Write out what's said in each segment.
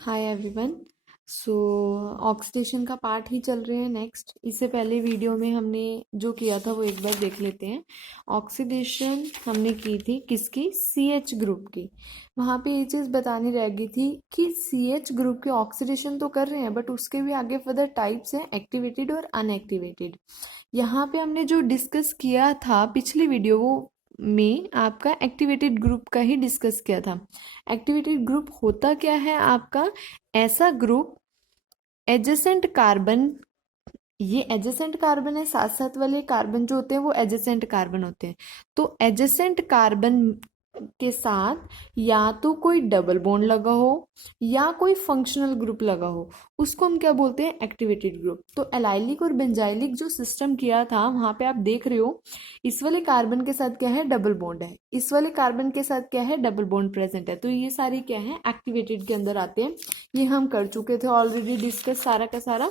Hi everyone. सो oxidation का part ही चल रहे हैं नेक्स्ट। इससे पहले वीडियो में हमने जो किया था वो एक बार देख लेते हैं। ऑक्सीडेशन हमने की थी किसकी? CH ग्रुप की। वहाँ पे ये चीज़ बतानी रह गई थी कि CH ग्रुप के ऑक्सीडेशन तो कर रहे हैं बट उसके भी आगे फर्दर टाइप्स हैं, एक्टिवेटेड और अनएक्टिवेटेड। यहाँ पे हमने जो डिस्कस किया था पिछली वीडियो वो में आपका एक्टिवेटेड ग्रुप का ही डिस्कस किया था। एक्टिवेटेड ग्रुप होता क्या है आपका? ऐसा ग्रुप एडजेसेंट कार्बन, ये एडजेसेंट कार्बन है, साथ साथ वाले कार्बन जो होते हैं वो एडजेसेंट कार्बन होते हैं। तो एडजेसेंट कार्बन के साथ या तो कोई डबल बॉन्ड लगा हो या कोई फंक्शनल ग्रुप लगा हो, उसको हम क्या बोलते हैं? Activated group. तो एलाइलिक और बेंजाइलिक जो सिस्टम किया था वहां पे आप देख रहे हो, इस वाले कार्बन के साथ क्या है? डबल बॉन्ड है। इस वाले कार्बन के साथ क्या है? डबल बॉन्ड प्रेजेंट है। तो ये सारे क्या है? एक्टिवेटेड के अंदर आते हैं। ये हम कर चुके थे ऑलरेडी डिस्कस सारा का सारा।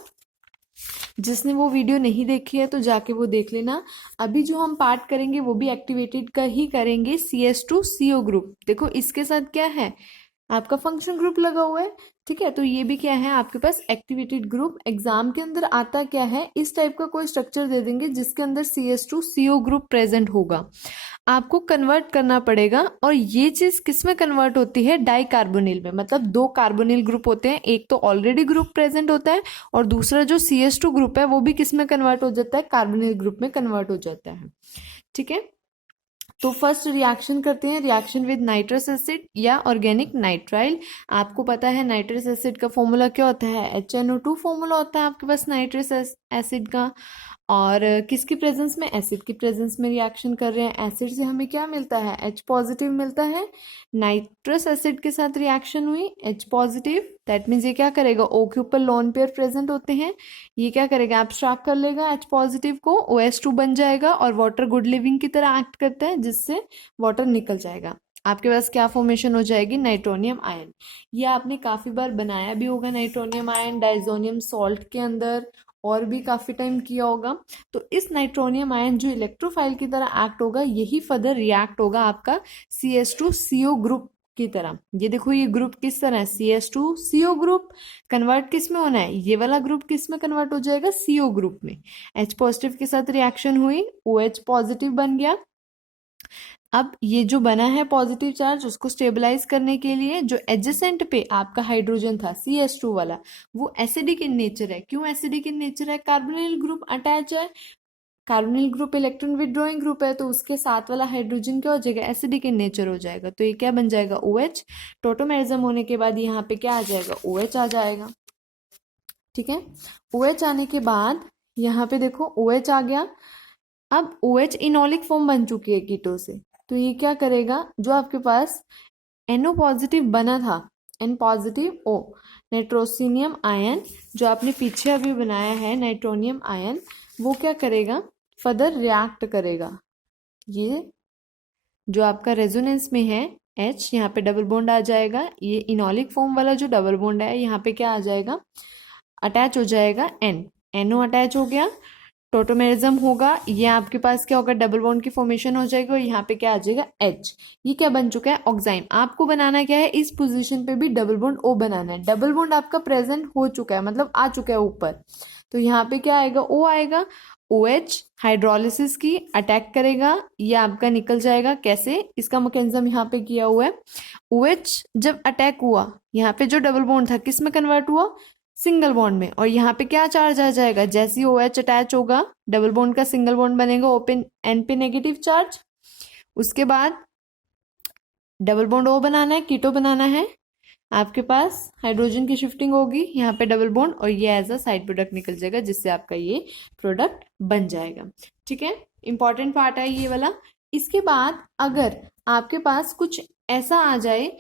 जिसने वो वीडियो नहीं देखी है तो जाके वो देख लेना। अभी जो हम पार्ट करेंगे वो भी एक्टिवेटेड का ही करेंगे। CS2CO ग्रुप देखो, इसके साथ क्या है? आपका फंक्शन ग्रुप लगा हुआ है। ठीक है, तो ये भी क्या है आपके पास? Activated group. एग्जाम के अंदर आता क्या है? इस टाइप का कोई स्ट्रक्चर दे देंगे जिसके अंदर CS2CO ग्रुप प्रेजेंट होगा, आपको कन्वर्ट करना पड़ेगा। और ये चीज किस में कन्वर्ट होती है? डाई कार्बोनिल में। मतलब दो कार्बोनिल ग्रुप होते हैं, एक तो ऑलरेडी ग्रुप प्रेजेंट होता है और दूसरा जो CS2 ग्रुप है वो भी किस में कन्वर्ट हो जाता है? कार्बोनिल ग्रुप में कन्वर्ट हो जाता है। ठीक है, तो फर्स्ट रिएक्शन करते हैं, रिएक्शन विद नाइट्रस एसिड या ऑर्गेनिक नाइट्राइल। आपको पता है नाइट्रस एसिड का फॉर्मूला क्या होता है? HNO2 फॉर्मूला होता है आपके पास नाइट्रस एसिड का। और किसकी प्रेजेंस में? एसिड की प्रेजेंस में रिएक्शन कर रहे हैं। एसिड से हमें क्या मिलता है? H पॉजिटिव मिलता है। नाइट्रस एसिड के साथ रिएक्शन हुई, H पॉजिटिव। दैट मीन्स ये क्या करेगा? O के ऊपर लोन पेयर प्रेजेंट होते हैं, ये क्या करेगा? एब्स्ट्रैक्ट कर लेगा H पॉजिटिव को, OH2 बन जाएगा और वाटर गुड लिविंग की तरह एक्ट करता है जिससे वाटर निकल जाएगा। आपके पास क्या फॉर्मेशन हो जाएगी? Nitronium ion. ये आपने काफी बार बनाया भी होगा नाइट्रोनियम आयन डाइजोनियम सॉल्ट के अंदर, और भी काफी टाइम किया होगा। तो इस नाइट्रोनियम आयन जो इलेक्ट्रोफाइल की तरह एक्ट होगा, यही फर्दर रिएक्ट होगा आपका CS2CO ग्रुप की तरह। ये देखो, ये ग्रुप किस तरह है? CS2CO group. कन्वर्ट किस में होना है? ये वाला ग्रुप किस में कन्वर्ट हो जाएगा? CO ग्रुप में। H पॉजिटिव के साथ रिएक्शन हुई, OH पॉजिटिव बन गया। अब ये जो बना है पॉजिटिव चार्ज, उसको स्टेबलाइज करने के लिए जो एडजेसेंट पे आपका हाइड्रोजन था CS2 वाला, वो एसिडिक इन नेचर है। क्यों एसिडिक इन नेचर है? कार्बोनिल ग्रुप अटैच है। Carbonyl group electron withdrawing group है, तो उसके साथ वाला हाइड्रोजन क्या हो जाएगा? एसिडिक इन नेचर हो जाएगा। तो ये क्या बन जाएगा? OH। टोटोमेरिज्म होने के बाद यहाँ पे क्या आ जाएगा? OH आ जाएगा। ठीक है, OH आने के बाद यहाँ पे देखो OH आ गया। अब OH इनोलिक फॉर्म बन चुकी है कीटो से। तो ये क्या करेगा? जो आपके पास NO पॉजिटिव बना था, N पॉजिटिव O, नाइट्रोसिनियम आयन जो आपने पीछे अभी बनाया है नाइट्रोनियम आयन, वो क्या करेगा? फर्दर रिएक्ट करेगा। ये जो आपका रेजोनेंस में है H, यहाँ पे डबल बॉन्ड आ जाएगा। ये इनोलिक फॉर्म वाला जो डबल बॉन्ड है यहाँ पे क्या आ जाएगा? अटैच हो जाएगा N। NO अटैच हो गया, टोटोमेरिज्म होगा। ये आपके पास क्या होगा? डबल बॉन्ड की फॉर्मेशन हो जाएगी और यहाँ पे क्या आ जाएगा? H। ये क्या बन चुका है? ऑक्साइम। आपको बनाना क्या है? इस पोजीशन पे भी डबल बॉन्ड O बनाना है। डबल बॉन्ड आपका प्रेजेंट हो चुका है, मतलब आ चुका है ऊपर। तो यहाँ पे क्या आएगा? O आएगा। OH हाइड्रोलिसिस की अटैक करेगा, ये आपका निकल जाएगा। कैसे? इसका मैकेनिज्म यहाँ पे किया हुआ है। OH जब अटैक हुआ, यहाँ पे जो डबल बॉन्ड था किस में कन्वर्ट हुआ? सिंगल बॉन्ड में। और यहाँ पे क्या चार्ज आ जाएगा? जैसे ही OH अटैच होगा, डबल बॉन्ड का सिंगल बॉन्ड बनेगा, ओपन N पे नेगेटिव चार्ज। उसके बाद डबल बॉन्ड O बनाना है, कीटो बनाना है। आपके पास हाइड्रोजन की शिफ्टिंग होगी, यहाँ पे डबल बॉन्ड, और ये एज अ साइड प्रोडक्ट निकल जाएगा जिससे आपका ये प्रोडक्ट बन जाएगा। ठीक है, इंपॉर्टेंट पार्ट है ये वाला। इसके बाद अगर आपके पास कुछ ऐसा आ जाए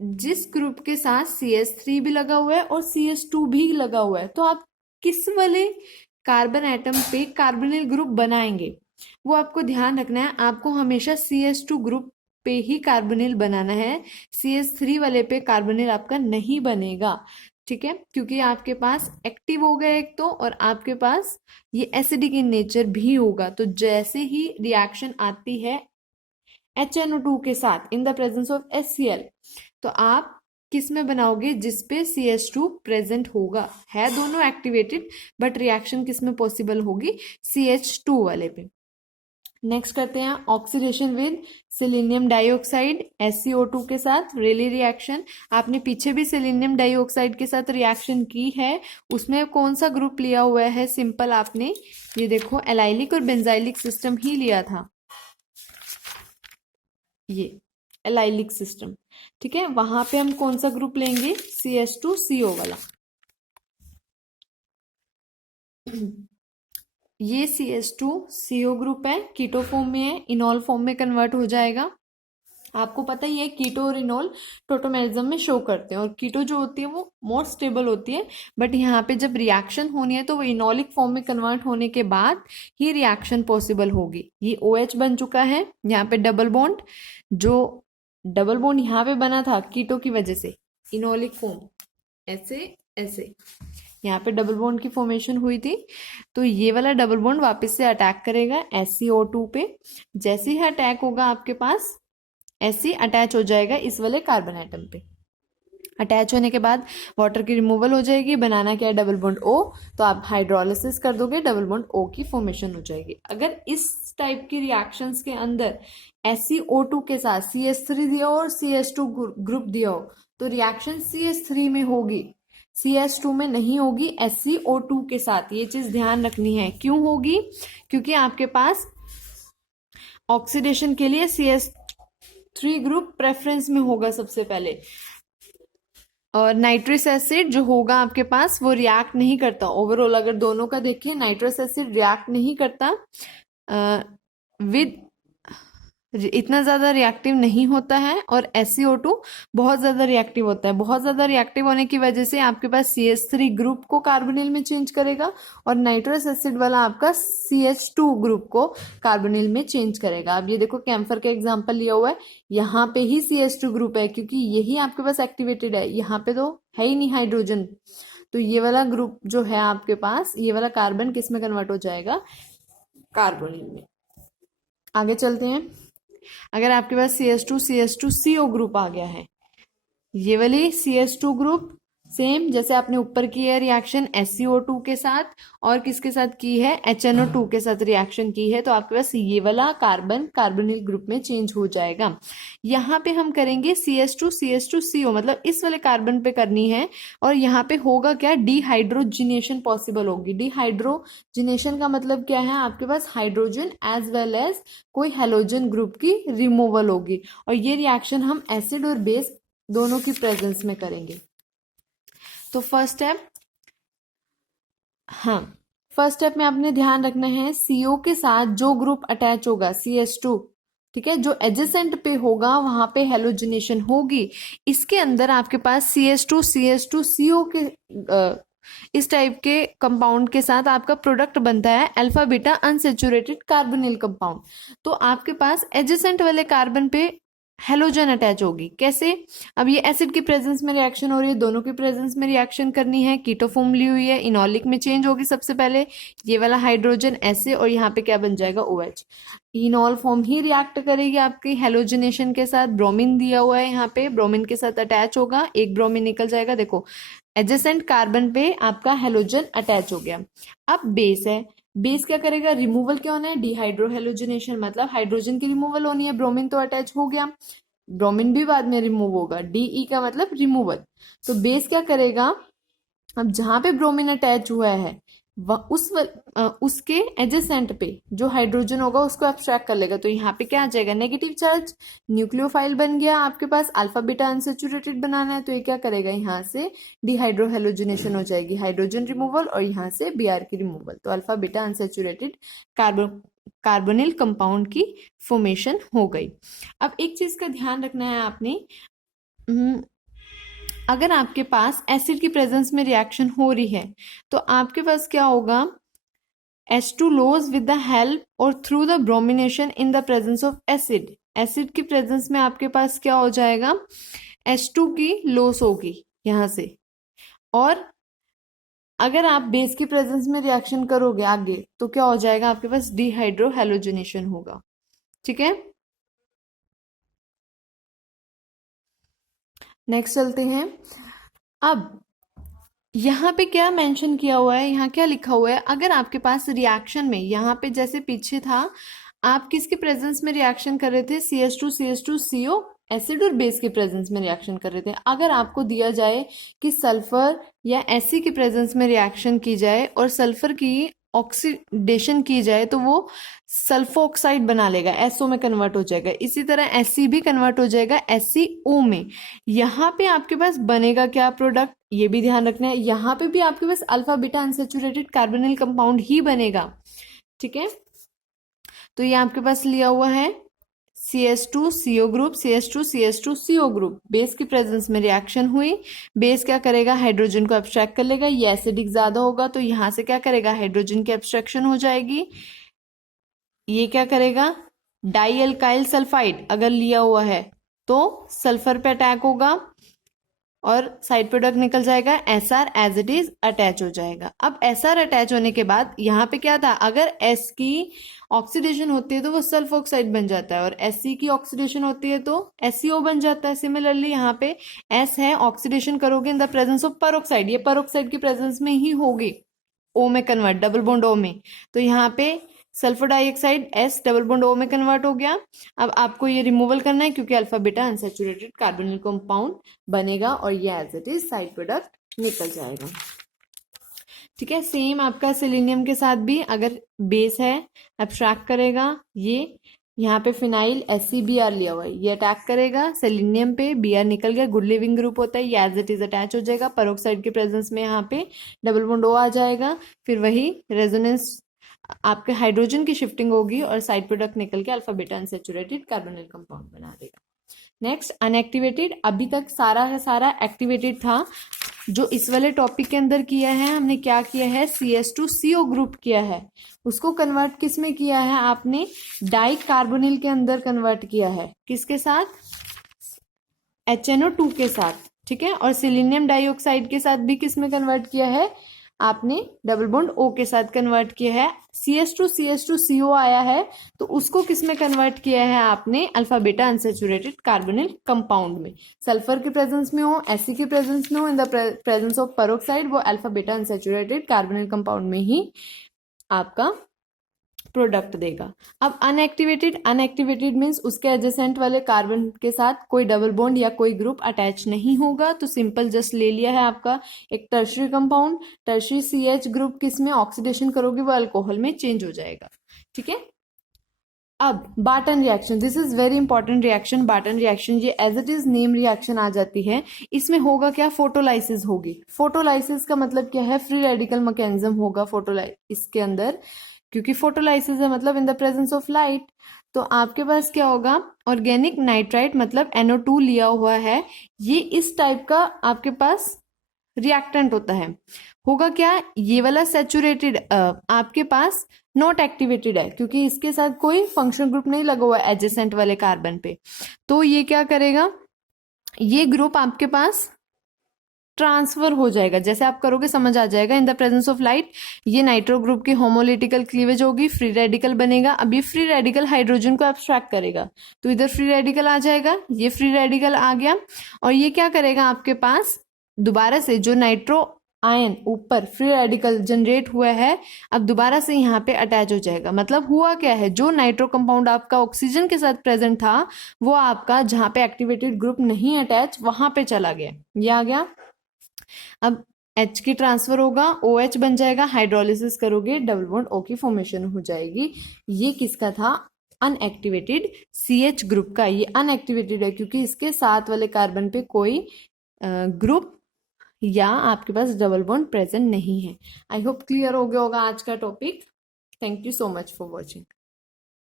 जिस ग्रुप के साथ CS3 भी लगा हुआ है और CS2 भी लगा हुआ है, तो आप किस वाले कार्बन एटम पे कार्बोनिल ग्रुप बनाएंगे? वो आपको ध्यान रखना है। आपको हमेशा CS2 ग्रुप पे ही कार्बोनिल बनाना है। CS3 वाले पे कार्बोनिल आपका नहीं बनेगा। ठीक है, क्योंकि आपके पास एक्टिव होगा एक तो, और आपके पास ये एसिडिक इन नेचर भी होगा। तो जैसे ही रिएक्शन आती है HNO2 के साथ इन द प्रेजेंस ऑफ HCl, तो आप किस में बनाओगे, जिसपे CH2 प्रेजेंट होगा, है दोनों एक्टिवेटेड बट रिएक्शन किस में पॉसिबल होगी, CH2 वाले पे। नेक्स्ट करते हैं oxidation with selenium dioxide SiO2 के साथ, रेली रिएक्शन। आपने पीछे भी सेलेनियम डाइऑक्साइड के साथ रिएक्शन की है, उसमें कौन सा ग्रुप लिया हुआ है, सिंपल आपने ये देखो एलाइलिक और बेंजाइलिक सिस्टम ही लिया था, ये एलाइलिक सिस्टम, ठीक है। वहां पे हम कौन सा ग्रुप लेंगे, CH2CO वाला। ये CH2CO ग्रुप है, कीटो फॉर्म में है, इनॉल फॉर्म में कन्वर्ट हो जाएगा। आपको पता ही है कीटो और इनॉल टोटोमेरिज्म में शो करते हैं, और कीटो जो होती है वो मोर स्टेबल होती है, बट यहाँ पे जब रिएक्शन होनी है तो वो इनॉलिक फॉर्म में कन्वर्ट होने के बाद ही रिएक्शन पॉसिबल होगी। ये OH बन चुका है, यहाँ पे डबल बॉन्ड, जो डबल बॉन्ड यहाँ पे बना था कीटो की वजह से, इनॉलिक फॉर्म ऐसे ऐसे यहाँ पे डबल बॉन्ड की फॉर्मेशन हुई थी, तो ये वाला डबल बॉन्ड वापस से अटैक करेगा SiO2 पे। जैसे ही अटैक होगा आपके पास ऐसे अटैच हो जाएगा इस वाले कार्बन एटम पे। अटैच होने के बाद वाटर की रिमूवल हो जाएगी, बनाना क्या है, डबल बॉन्ड O, तो आप हाइड्रोलिसिस कर दोगे, डबल बॉन्ड O की फॉर्मेशन हो जाएगी। अगर इस टाइप की रिएक्शंस के अंदर SiO2 के साथ CH3 दिया हो और CH2 ग्रुप दिया हो तो रिएक्शन CH3 में होगी, CH2 में नहीं होगी, SiO2 के साथ। ये चीज ध्यान रखनी है। क्यों होगी, क्योंकि आपके पास ऑक्सीडेशन के लिए CH3 ग्रुप प्रेफरेंस में होगा सबसे पहले, और नाइट्रिक एसिड जो होगा आपके पास वो रिएक्ट नहीं करता। ओवरऑल अगर दोनों का देखें, नाइट्रस एसिड रिएक्ट नहीं करता विद, इतना ज्यादा रिएक्टिव नहीं होता है, और SiO2 बहुत ज्यादा रिएक्टिव होता है। बहुत ज्यादा रिएक्टिव होने की वजह से आपके पास CH3 ग्रुप को कार्बोनिल में चेंज करेगा, और नाइट्रस एसिड वाला आपका CH2 ग्रुप को कार्बोनिल में चेंज करेगा। अब ये देखो कैम्फर का एग्जांपल लिया हुआ है, यहाँ पे ही CH2 ग्रुप है क्योंकि यही आपके पास एक्टिवेटेड है, यहाँ पे तो है ही नहीं हाइड्रोजन, तो ये वाला ग्रुप जो है आपके पास, ये वाला कार्बन किस में कन्वर्ट हो जाएगा, कार्बोनिल में। आगे चलते हैं। अगर आपके पास CH2CO ग्रुप आ गया है, ये वाली CH2 ग्रुप सेम जैसे आपने ऊपर की है रिएक्शन SiO2 के साथ, और किसके साथ की है, HNO2 के साथ रिएक्शन की है, तो आपके पास ये वाला कार्बन कार्बोनिल ग्रुप में चेंज हो जाएगा। यहाँ पे हम करेंगे CH2CO, मतलब इस वाले कार्बन पे करनी है, और यहाँ पे होगा क्या, डिहाइड्रोजिनेशन पॉसिबल होगी। डिहाइड्रोजिनेशन का मतलब क्या है, आपके पास हाइड्रोजन एज वेल एज कोई हेलोजन ग्रुप की रिमूवल होगी, और ये रिएक्शन हम एसिड और बेस दोनों की प्रेजेंस में करेंगे। तो फर्स्ट स्टेप, हाँ फर्स्ट स्टेप में आपने ध्यान रखना है CO के साथ जो ग्रुप अटैच होगा CH2, ठीक है, जो एडजेसेंट पे होगा वहां पे हेलोजिनेशन होगी। इसके अंदर आपके पास CH2CO के इस टाइप के कंपाउंड के साथ आपका प्रोडक्ट बनता है alpha beta unsaturated carbonyl compound. तो आपके पास एडजेसेंट वाले कार्बन पे हेलोजन अटैच होगी। कैसे, अब ये एसिड की प्रेजेंस में रिएक्शन हो रही है, दोनों की प्रेजेंस में रिएक्शन करनी है, कीटो फॉर्म ली हुई है, इनॉलिक में चेंज होगी सबसे पहले, ये वाला हाइड्रोजन ऐसे, और यहाँ पे क्या बन जाएगा, OH। इनॉल फॉर्म ही रिएक्ट करेगी आपकी हेलोजनेशन के साथ, ब्रोमीन दिया हुआ है यहाँ पे, ब्रोमीन के साथ अटैच होगा, एक ब्रोमीन निकल जाएगा, देखो एडजेसेंट कार्बन पे आपका हेलोजन अटैच हो गया। अब बेस है, बेस क्या करेगा, रिमूवल क्या होना है, डिहाइड्रोहेलोजिनेशन, मतलब हाइड्रोजन की रिमूवल होनी है, ब्रोमीन तो अटैच हो गया, ब्रोमीन भी बाद में रिमूव होगा, DE का मतलब रिमूवल। तो बेस क्या करेगा, अब जहां पे ब्रोमीन अटैच हुआ है उसके एडजेसेंट पे जो हाइड्रोजन होगा उसको एब्स्ट्रैक्ट कर लेगा, तो यहाँ पे क्या आ जाएगा, नेगेटिव चार्ज, न्यूक्लियोफाइल बन गया आपके पास, अल्फा बीटा अनसेचुरेटेड बनाना है, तो ये क्या करेगा, यहाँ से डिहाइड्रोहेलोजिनेशन हो जाएगी, हाइड्रोजन रिमूवल, और यहाँ से Br की रिमूवल, तो alpha beta unsaturated carbonyl compound की फॉर्मेशन हो गई। अब एक चीज का ध्यान रखना है आपने, अगर आपके पास एसिड की प्रेजेंस में रिएक्शन हो रही है तो आपके पास क्या होगा, H2 lose with the help और through the bromination in the presence of acid. Acid की प्रेजेंस में आपके पास क्या हो जाएगा, H2 की लॉस होगी यहां से, और अगर आप बेस की प्रेजेंस में रिएक्शन करोगे आगे तो क्या हो जाएगा, आपके पास डिहाइड्रोहेलोजिनेशन होगा। ठीक है, नेक्स्ट चलते हैं। अब यहाँ पे क्या मेंशन किया हुआ है, यहाँ क्या लिखा हुआ है, अगर आपके पास रिएक्शन में, यहाँ पे जैसे पीछे था, आप किसके प्रेजेंस में रिएक्शन कर रहे थे, CH2CO एसिड और बेस के प्रेजेंस में रिएक्शन कर रहे थे। अगर आपको दिया जाए कि सल्फर या एसिड के प्रेजेंस में रिएक्शन की जाए और सल्फर की ऑक्सीडेशन की जाए तो वो सल्फो ऑक्साइड बना लेगा, SO में कन्वर्ट हो जाएगा। इसी तरह Sc भी कन्वर्ट हो जाएगा SCO में। यहाँ पे आपके पास बनेगा क्या प्रोडक्ट, ये भी ध्यान रखना है। यहाँ पे भी आपके पास alpha beta unsaturated carbonyl compound ही बनेगा, ठीक है। तो ये आपके पास लिया हुआ है CH2CO group, CH2CH2CO group, base की प्रेजेंस में रिएक्शन हुई। बेस क्या करेगा, हाइड्रोजन को एब्स्ट्रैक्ट कर लेगा। ये एसिडिक ज्यादा होगा तो यहां से क्या करेगा, हाइड्रोजन की एब्स्ट्रैक्शन हो जाएगी। ये क्या करेगा, डाई एल्काइल सल्फाइड अगर लिया हुआ है तो सल्फर पे अटैक होगा और साइड प्रोडक्ट निकल जाएगा, SR as it is attach हो जाएगा। अब SR अटैच होने के बाद यहाँ पे क्या था, अगर S की ऑक्सीडेशन होती है तो वो सल्फर ऑक्साइड बन जाता है और Sc की ऑक्सीडेशन होती है तो SCO बन जाता है। सिमिलरली यहाँ पे S है, ऑक्सीडेशन करोगे इन द प्रेजेंस ऑफ परऑक्साइड, ये परऑक्साइड की प्रेजेंस में ही होगी, O में कन्वर्ट, डबल बॉन्ड O में, तो यहाँ पे sulphur dioxide S double bond O में कन्वर्ट हो गया। अब आपको ये रिमूवल करना है क्योंकि alpha beta unsaturated carbonyl compound बनेगा और ये as it is side product निकल जाएगा, ठीक है। सेम आपका सेलेनियम के साथ भी, अगर बेस है एब्स्ट्रैक्ट करेगा, ये यहाँ पे फिनाइल SCBr लिया हुआ है, ये अटैक करेगा सेलेनियम पे, Br निकल गया, गुड लिविंग ग्रुप होता है, ये एज इट इज अटैच हो जाएगा। परऑक्साइड के प्रेजेंस में यहाँ पे डबल बॉन्ड O आ जाएगा, फिर वही रेजोनेंस आपके हाइड्रोजन की शिफ्टिंग होगी और साइड प्रोडक्ट निकल के alpha beta unsaturated carbonyl compound बना देगा। नेक्स्ट अनएक्टिवेटेड, अभी तक सारा है सारा एक्टिवेटेड था। जो इस वाले टॉपिक के अंदर किया है हमने, क्या किया है, CH2CO ग्रुप किया है, उसको कन्वर्ट किस में किया है आपने, डाई कार्बोनिल के अंदर कन्वर्ट किया है, किसके साथ, HNO2 के साथ, ठीक है। और सिलीनियम डाइऑक्साइड के साथ भी किस में कन्वर्ट किया है आपने, डबल बॉन्ड O के साथ कन्वर्ट किया है। CH2CO आया है तो उसको किस में कन्वर्ट किया है आपने, alpha beta unsaturated carbonyl compound में। सल्फर के प्रेजेंस में हो, Sc के प्रेजेंस में हो, in the presence of peroxide, वो alpha beta unsaturated carbonyl compound में ही आपका प्रोडक्ट देगा। अब अनएक्टिवेटेड मीन्स उसके एडजेसेंट वाले कार्बन के साथ कोई डबल बॉन्ड या कोई ग्रुप अटैच नहीं होगा, तो सिंपल जस्ट ले लिया है आपका एक tertiary compound, tertiary CH group किसमें ऑक्सीडेशन करोगे वो अल्कोहल में चेंज हो जाएगा, ठीक है। अब Barton reaction, this is very important reaction, Barton reaction, ये as it is name reaction आ जाती है। इसमें होगा क्या, फोटोलाइसिस होगी। फोटोलाइसिस का मतलब क्या है, फ्री रेडिकल मैकेनिज्म होगा फोटोलाइसिस के अंदर, क्योंकि फोटोलाइसिस है मतलब इन द प्रेजेंस ऑफ लाइट। तो आपके पास क्या होगा, ऑर्गेनिक नाइट्राइट मतलब NO2 लिया हुआ है, ये इस टाइप का आपके पास रिएक्टेंट होता है। होगा क्या, ये वाला सैचुरेटेड आपके पास नॉट एक्टिवेटेड है क्योंकि इसके साथ कोई फंक्शनल ग्रुप नहीं लगा हुआ है एडजेसेंट वाले कार्बन पे, तो ये क्या करेगा, ये ग्रुप आपके पास ट्रांसफर हो जाएगा। जैसे आप करोगे समझ आ जाएगा, इन द प्रेजेंस ऑफ लाइट ये नाइट्रो ग्रुप की होमोलिटिकल क्लीवेज होगी, फ्री रेडिकल बनेगा। अब ये फ्री रेडिकल हाइड्रोजन को एब्स्ट्रैक्ट करेगा तो इधर फ्री रेडिकल आ जाएगा, ये फ्री रेडिकल आ गया और ये क्या करेगा आपके पास, दोबारा से जो नाइट्रो आयन ऊपर फ्री रेडिकल जनरेट हुआ है अब दोबारा से यहाँ पे अटैच हो जाएगा। मतलब हुआ क्या है, जो नाइट्रो कंपाउंड आपका ऑक्सीजन के साथ प्रेजेंट था वो आपका जहाँ पे एक्टिवेटेड ग्रुप नहीं अटैच वहां पे चला गया, ये आ गया। अब H की ट्रांसफर होगा, OH बन जाएगा, हाइड्रोलिसिस करोगे डबल बॉन्ड O की फॉर्मेशन हो जाएगी। ये किसका था, अनएक्टिवेटेड CH ग्रुप का। ये अनएक्टिवेटेड है क्योंकि इसके साथ वाले कार्बन पे कोई ग्रुप या आपके पास डबल बॉन्ड प्रेजेंट नहीं है। आई होप क्लियर हो गया होगा आज का topic. Thank you so much for watching.